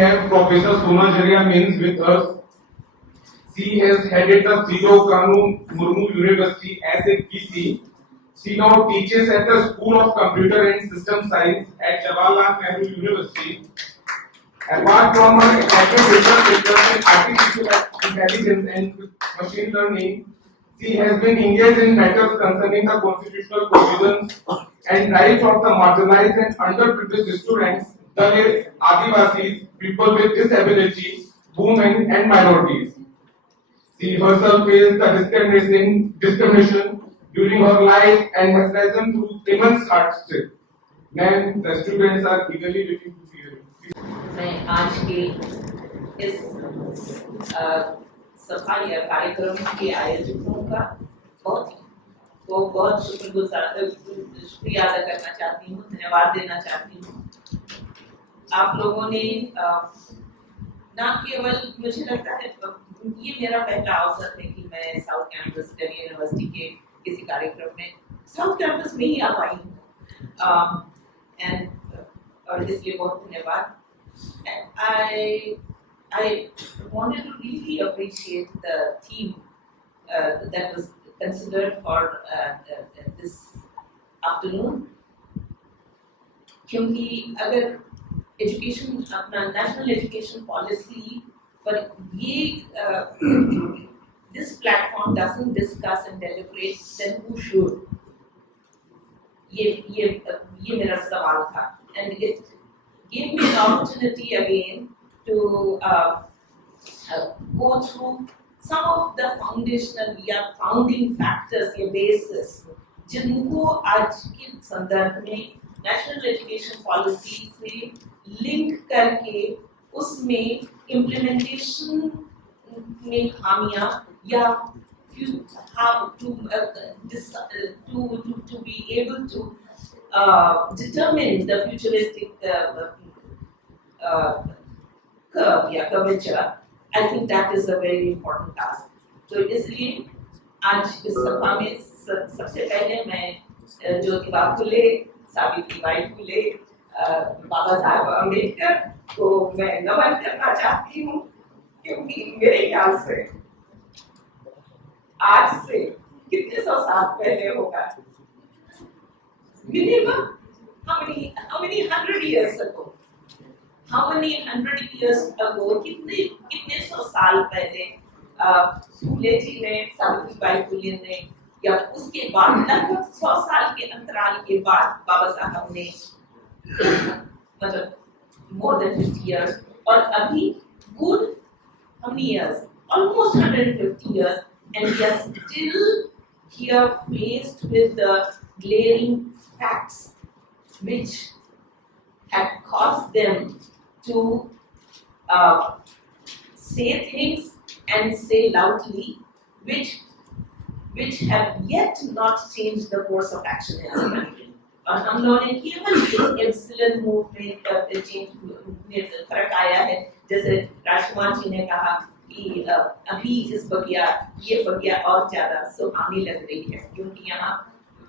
have Professor Sona Jaria Means with us. She has headed the Sido Kanu Murmu University as a PC. She now teaches at the School of Computer and System Science at Jawaharlal Nehru University. Apart from her academic research in artificial intelligence and machine learning, she has been engaged in matters concerning the constitutional provisions and rights of the marginalized and underprivileged students, Dalits, Adivasis, people with disability, women and minorities. She herself faced the discrimination during her life and has risen through immense hardship. Ma'am, the students are eagerly waiting to see you. मैं आज के इस सभा या कार्यक्रम के आयोजकों का बहुत शुक्रिया अदा करना चाहती हूँ, धन्यवाद देना चाहती हूँ। आप लोगों ने न केवल, मुझे लगता है ये मेरा पहला अवसर है कि मैं साउथ कैंपस दिल्ली यूनिवर्सिटी के किसी कार्यक्रम में साउथ कैंपस में ही आ पाई हूँ, और इसलिए बहुत धन्यवाद। I wanted to really appreciate the theme that was considered for this afternoon, क्योंकि अगर एजुकेशन अपना नेशनल एजुकेशन पॉलिसी पर ये this platform doesn't discuss and deliberate, then who should? ये मेरा सवाल था, and it gave me an opportunity again to go through some of the foundational या founding factors या basis जिनको आज के संदर्भ में नेशनल एजुकेशन पॉलिसी से लिंक करके उसमें इम्प्लीमेंटेशन में खामियां या how to be able to determine the futuristic curve या curvature. I think that is a very important task. तो इसलिए आज इस सभा में सबसे पहले मैं ज्योतिबा फुले, सावित्रीबाई फुले, बाबा साहब अम्बेडकर को मैं नमन करना चाहती हूँ, क्योंकि मेरे ख्याल से आज से कितने सौ साल पहले होगा, minimum how many hundred years ago, कितने सौ साल पहले फुले जी ने, सावित्रीबाई फुले ने, या उसके बाद लगभग 100 साल के अंतराल के बाद बाबा साहब ने, मतलब more than 50 years, और अभी good how many years, almost 150 years, and we are still here faced with the glaring facts which have caused them to say things and say loudly which have yet not changed the course of action in our country. और हम लोगों ने केवल excellent movement change फर्क आया है, जैसे राजकुमार जी ने कहा कि अभी इस ये बगिया और ज्यादा सुहानी लग रही है, क्योंकि यहाँ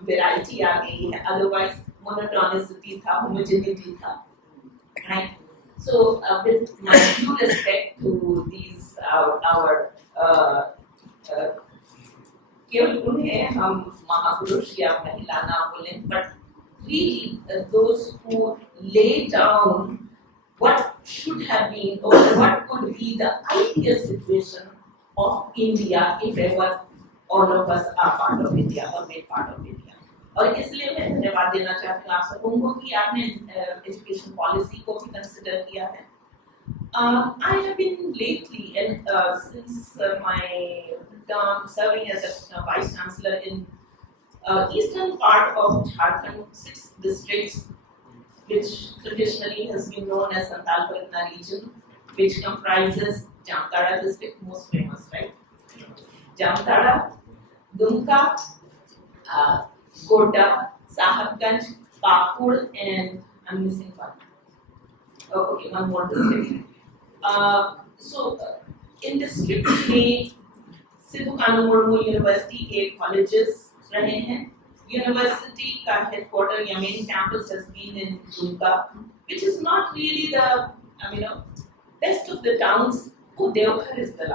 वैरायटी आ गई है, otherwise monotonicity था, homogeneity था, right? So with my due respect to these our केवल उन्हें हम महापुरुष या महिला ना बोलें, but really those who lay down what should have been or what could be the ideal situation of India if ever all of us are part of India or made part of India. और इसलिए मैं धन्यवाद देना चाहती हूँ आप सबको कि आपने एजुकेशन पॉलिसी को भी कंसिडर किया है। I have been lately, and since my term serving as a vice chancellor in eastern part of Jharkhand, 6 districts, which traditionally has been known as Santal Pargana region, which comprises Jamtara district, most famous, right? Jamtara, Dumka, Goda, Sahibganj, Pakur, and I'm missing one. Oh, okay, one more district. So in district में सिद्धू कानू Murmu university के colleges रहे हैं. University का headquarter या main campus has been in Dumka, which is not really the best of the towns. Oh, Deoghar is the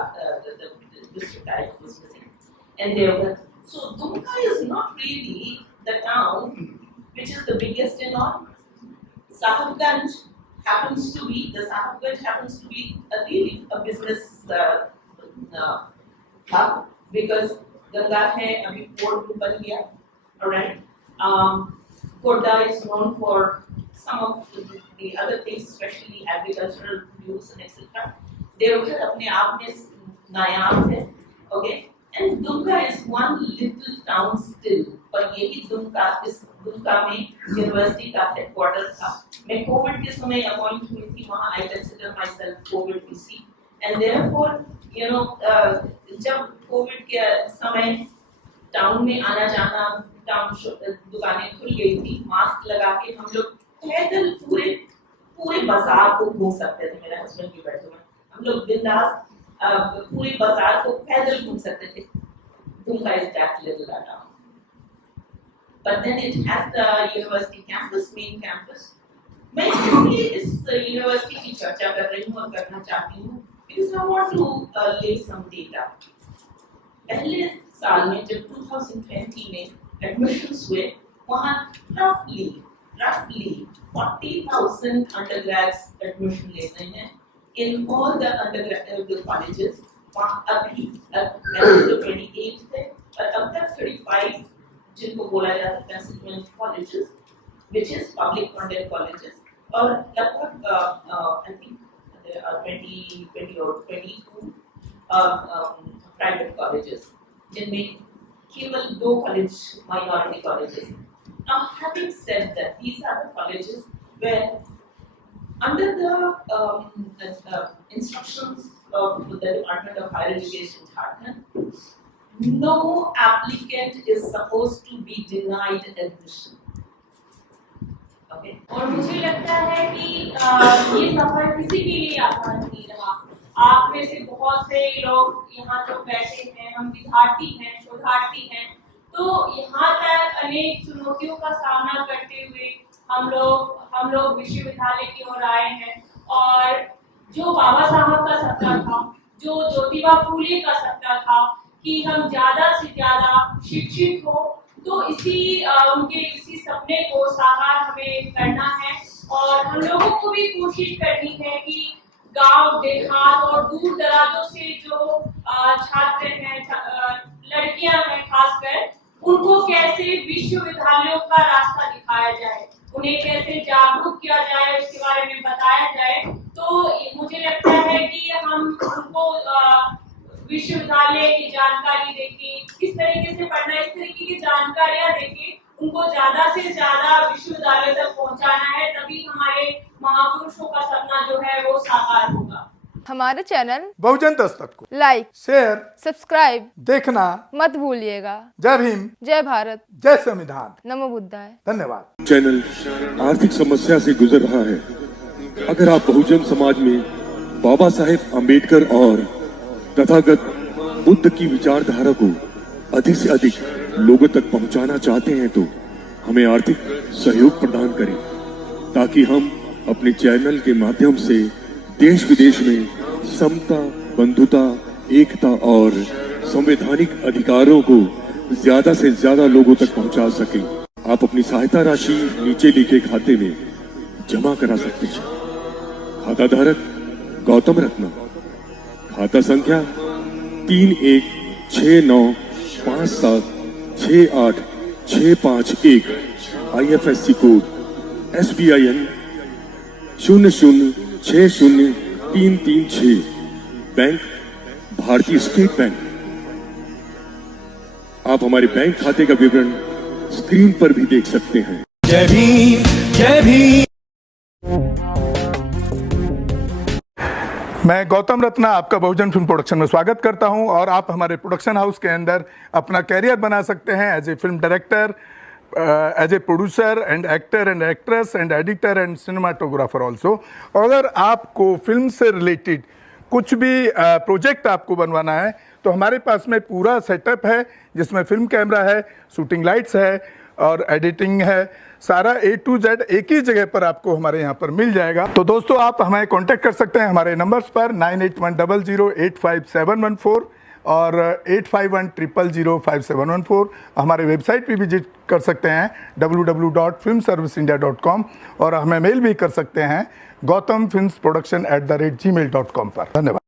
district I was missing, and Deoghar. So Dumka is not really the town which is the biggest in all. Sahibganj happens to be a really a business hub because Ganga hai abhi port bhi ban gaya. Alright. Kodda is known for some of the other things, especially agricultural produce and etc. Deoghar अपने आप में नायाब है, okay? And Dumka is one little town still. और यही दुमका में university का headquarter था. मैं कोविड के समय अपॉइंट हुई थी वहाँ. I consider myself COVID PC, and therefore you know जब कोविड के समय टाउन में आना जाना, दुकानें खुल गई थी, मास्क लगा के हम लोग पैदल पूरे बाजार को घूम सकते थे. मेरे हस्बैंड भी बैठे हुए, हम लोग बिंदास पूरे बाजार को पैदल घूम सकते थे. Dumka is that little town. But then it has the university campus, main campus. मैं इसलिए इस यूनिवर्सिटी की चर्चा कर रही हूँ और करना चाहती हूँ because I want to lay some data. पहले साल में जब 2020 में एडमिशन्स हुए, वहाँ roughly 40,000 undergrads admission ले रहे हैं in all the undergraduate colleges. वहाँ अभी 28 थे और अब तक 35 जिनको बोला जाता है constituent colleges, which is public funded colleges, और लगभग I think there are 20 or 22 private colleges, जिनमें केवल 2 college minority colleges. Now, having said that, these are the colleges where, under the instructions of the Department of Higher Education, Jharkhand, no applicant is supposed to be denied admission. Okay. और मुझे लगता है कि ये सफर किसी के लिए आसान नहीं रहा. आप में से बहुत से लोग यहाँ जो बैठे हैं, हम विद्यार्थी हैं, शोधार्थी हैं, तो यहाँ तक अनेक चुनौतियों का सामना करते हुए हम लोग विश्वविद्यालय की ओर आए हैं. और जो बाबा साहब का सपना था, जो ज्योतिबा फूले का सपना था कि हम ज्यादा से ज्यादा शिक्षित हो, तो उनके इसी सपने को साकार हमें करना है. और हम लोगों को भी कोशिश करनी है कि गांव देहात और दूर दराजों से जो छात्र हैं, लड़कियां हैं खासकर, उनको कैसे विश्वविद्यालयों का रास्ता दिखाया जाए, उन्हें कैसे जागरूक किया जाए, उसके बारे में बताया जाए. तो मुझे लगता है कि हम उनको विश्वविद्यालय की जानकारी देके, किस तरीके से पढ़ना है, इस तरीके की जानकारियां देके उनको ज्यादा से ज्यादा विश्वविद्यालय तक पहुंचाना है. तभी हमारे महापुरुषों का सपना जो है वो साकार होगा. हमारे चैनल बहुजन दस्तक को लाइक, शेयर, सब्सक्राइब देखना मत भूलिएगा. जय भीम, जय भारत, जय संविधान. नमो बुद्धाय. धन्यवाद. चैनल आर्थिक समस्या से गुजर रहा है. अगर आप बहुजन समाज में बाबा साहेब अम्बेडकर और तथागत बुद्ध की विचारधारा को अधिक से अधिक लोगों तक पहुंचाना चाहते हैं, तो हमें आर्थिक सहयोग प्रदान करें, ताकि हम अपने चैनल के माध्यम से देश विदेश में समता, बंधुता, एकता और संवैधानिक अधिकारों को ज्यादा से ज्यादा लोगों तक पहुंचा सकें. आप अपनी सहायता राशि नीचे लिखे खाते में जमा करा सकते हैं. खाता धारक गौतम रत्न, खाता संख्या 3169576865 IFSC कोड SBIN 0060336, बैंक भारतीय स्टेट बैंक. आप हमारे बैंक खाते का विवरण स्क्रीन पर भी देख सकते हैं. जय भीम, जय भीम. मैं गौतम रत्ना आपका बहुजन फिल्म प्रोडक्शन में स्वागत करता हूं. और आप हमारे प्रोडक्शन हाउस के अंदर अपना कैरियर बना सकते हैं as a film director, as a producer and actor and actress and editor and cinematographer also. अगर आपको फिल्म से रिलेटेड कुछ भी प्रोजेक्ट आपको बनवाना है, तो हमारे पास में पूरा सेटअप है, जिसमें फिल्म कैमरा है, शूटिंग लाइट्स है, और एडिटिंग है, सारा A to Z एक ही जगह पर आपको हमारे यहाँ पर मिल जाएगा। तो दोस्तों आप हमें कांटेक्ट कर सकते हैं हमारे नंबर्स पर 9810085714 और 8510005714। हमारे वेबसाइट पे विजिट कर सकते हैं www.filmserviceindia.com और हमें मेल भी कर सकते हैं gautamfilmsproduction@gmail.com पर। धन्यवाद।